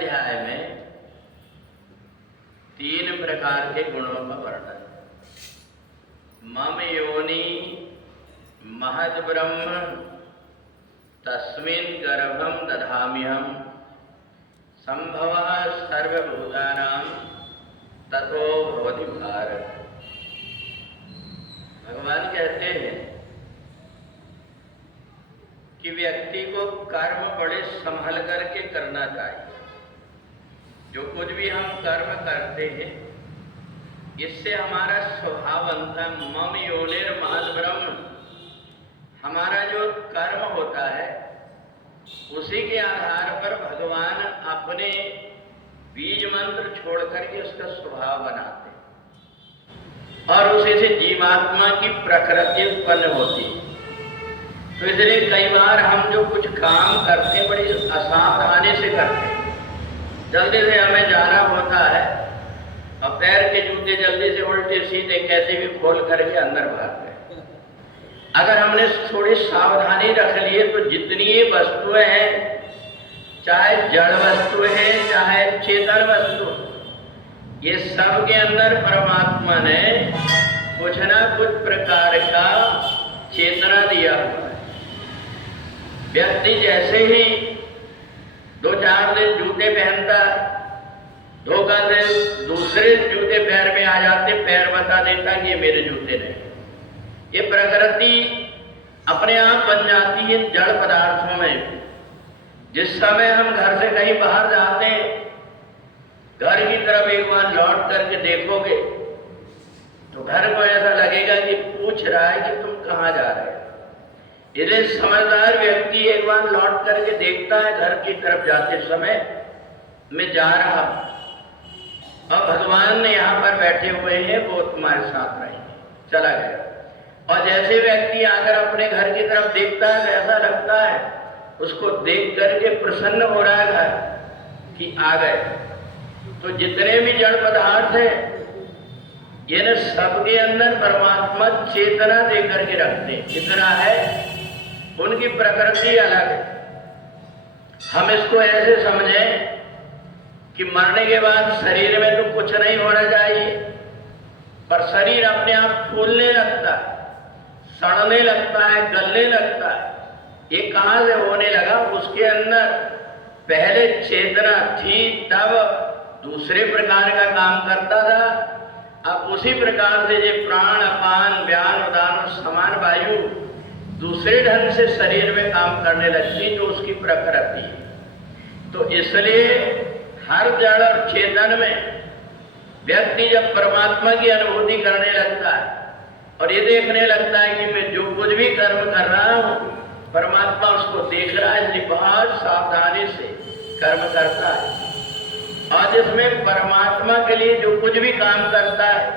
अध्याय में 3 प्रकार के गुणों का वर्णन। मम योनि महद ब्रह्म तस्मिन् गर्भं दधाम्यहम् संभवः सर्वभूतानां ततो भवति भारत। भगवान कहते हैं कि व्यक्ति को कर्म बड़े संभल करके करना चाहिए। जो कुछ भी हम कर्म करते हैं इससे हमारा स्वभाव बनता है। मम योनिर महद ब्रह्म, हमारा जो कर्म होता है उसी के आधार पर भगवान अपने बीज मंत्र छोड़ करके उसका स्वभाव बनाते हैं और उसी से जीवात्मा की प्रकृति उत्पन्न होती है। तो इसलिए कई बार हम जो कुछ काम करते हैं बड़ी असावधानी से करते हैं। जल्दी से हमें जाना होता है और पैर के जूते जल्दी से उल्टे सीधे कैसे भी खोल करके अंदर भाग गए। अगर हमने थोड़ी सावधानी रख ली तो जितनी ये वस्तुएं हैं, चाहे जड़ वस्तुएं हैं चाहे चेतन वस्तु, ये सब के अंदर परमात्मा ने कुछ ना कुछ प्रकार का चेतना दिया हुआ है। व्यक्ति जैसे ही 2-4 दिन जूते पहनता है, 2 दिन दूसरे जूते पैर में आ जाते, पैर बता देता कि ये मेरे जूते नहीं। ये प्रकृति अपने आप बन जाती है जड़ पदार्थों में। जिस समय हम घर से कहीं बाहर जाते हैं, घर की तरफ एक बार लौट करके देखोगे तो घर को ऐसा लगेगा कि पूछ रहा है कि तुम कहाँ जा रहे हो। इसलिए समझदार व्यक्ति एक बार लौट करके देखता है घर की तरफ जाते समय, मैं जा रहा हूं और भगवान ने यहाँ पर बैठे हुए हैं, वो तुम्हारे साथ रहेंगे, चला गया। और जैसे व्यक्ति आकर अपने घर की तरफ देखता है तो ऐसा लगता है उसको देख करके प्रसन्न हो रहा है घर कि आ गए। तो जितने भी जड़ पदार्थ है ये न सबके अंदर परमात्मा चेतना दे करके रखते हैं। जितना है उनकी प्रकृति अलग है। हम इसको ऐसे समझें कि मरने के बाद शरीर में तो कुछ नहीं होना चाहिए, पर शरीर अपने आप फूलने लगता है, सड़ने लगता है, गलने लगता है। ये कहाँ से होने लगा? उसके अंदर पहले चेतना थी, तब दूसरे प्रकार का काम करता था। अब उसी प्रकार से ये प्राण अपान व्यान उदान समान वायु दूसरे ढंग से शरीर में काम करने लगती, जो उसकी प्रकृति है। तो इसलिए हर जड़ और चेतन में व्यक्ति जब परमात्मा की अनुभूति करने लगता है और ये देखने लगता है कि मैं जो कुछ भी कर्म कर रहा हूँ परमात्मा उसको देख रहा है, इसलिए बहुत सावधानी से कर्म करता है। और जिसमें परमात्मा के लिए जो कुछ भी काम करता है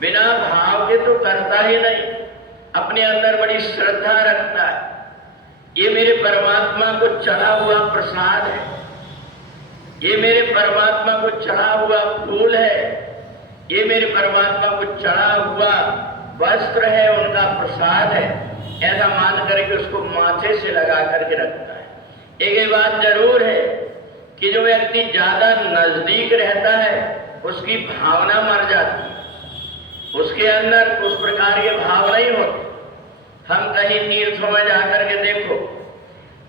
बिना भाव के तो करता ही नहीं, अपने अंदर बड़ी श्रद्धा रखता है। ये मेरे परमात्मा को चढ़ा हुआ प्रसाद है, ये मेरे परमात्मा को चढ़ा हुआ फूल है, ये मेरे परमात्मा को चढ़ा हुआ वस्त्र है, उनका प्रसाद है, ऐसा मान करके उसको माथे से लगा करके रखता है। एक बात जरूर है कि जो व्यक्ति ज्यादा नजदीक रहता है उसकी भावना मर जाती है, उसके अंदर उस प्रकार के भाव नहीं होते। हम कहीं तीर्थों में जाकर के देखो,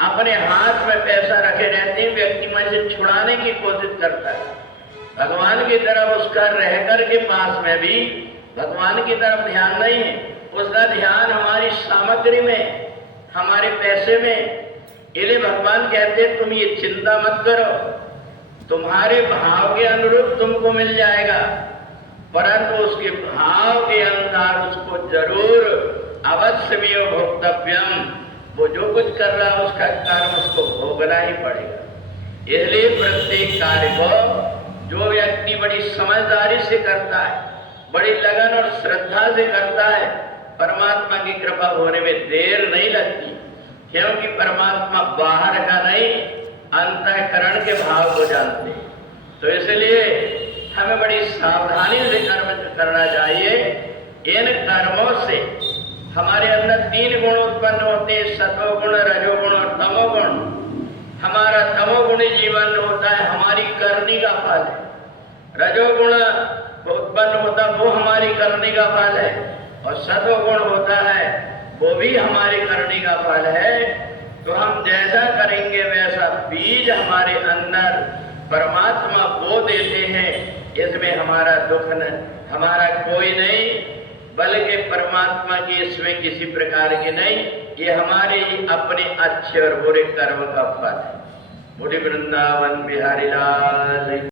अपने हाथ में पैसा रखे रहते हैं, व्यक्ति में से छुड़ाने की कोशिश करता है। भगवान की तरफ उसका रह करके पास में भी भगवान की तरफ ध्यान नहीं है, उसका ध्यान हमारी सामग्री में, हमारे पैसे में। इसलिए भगवान कहते हैं तुम ये चिंता मत करो, तुम्हारे भाव के अनुरूप तुमको मिल जाएगा, परंतु उसके भाव के अनुसार उसको जरूर अवश्य भी भोक्तव्यम, वो जो कुछ कर रहा है उसका कर्म उसको भोगना ही पड़ेगा। इसलिए प्रत्येक कार्य को जो व्यक्ति बड़ी समझदारी से करता है, बड़ी लगन और श्रद्धा से करता है, परमात्मा की कृपा होने में देर नहीं लगती, क्योंकि परमात्मा बाहर का नहीं अंतःकरण के भाव को जानते हैं। तो इसलिए हमें बड़ी सावधानी से कर्म करना चाहिए। इन कर्मों से हमारे अंदर 3 गुण उत्पन्न होते हैं, सत्वगुण, रजोगुण और तमोगुण। हमारा तमोगुणी जीवन होता है, हमारी करनी का फल है। रजोगुण उत्पन्न होता है, वो हमारी करनी का फल है। और सतोगुण होता है, वो भी हमारी करनी का फल है। तो हम जैसा करेंगे वैसा बीज हमारे अंदर परमात्मा बो देते हैं। इसमें हमारा दुख न, हमारा कोई नहीं, बल्कि परमात्मा की इसमें किसी प्रकार की नहीं। ये हमारे ही अपने अच्छे और बुरे कर्म का फल है। बुढ़ी वृंदावन बिहारी लाल।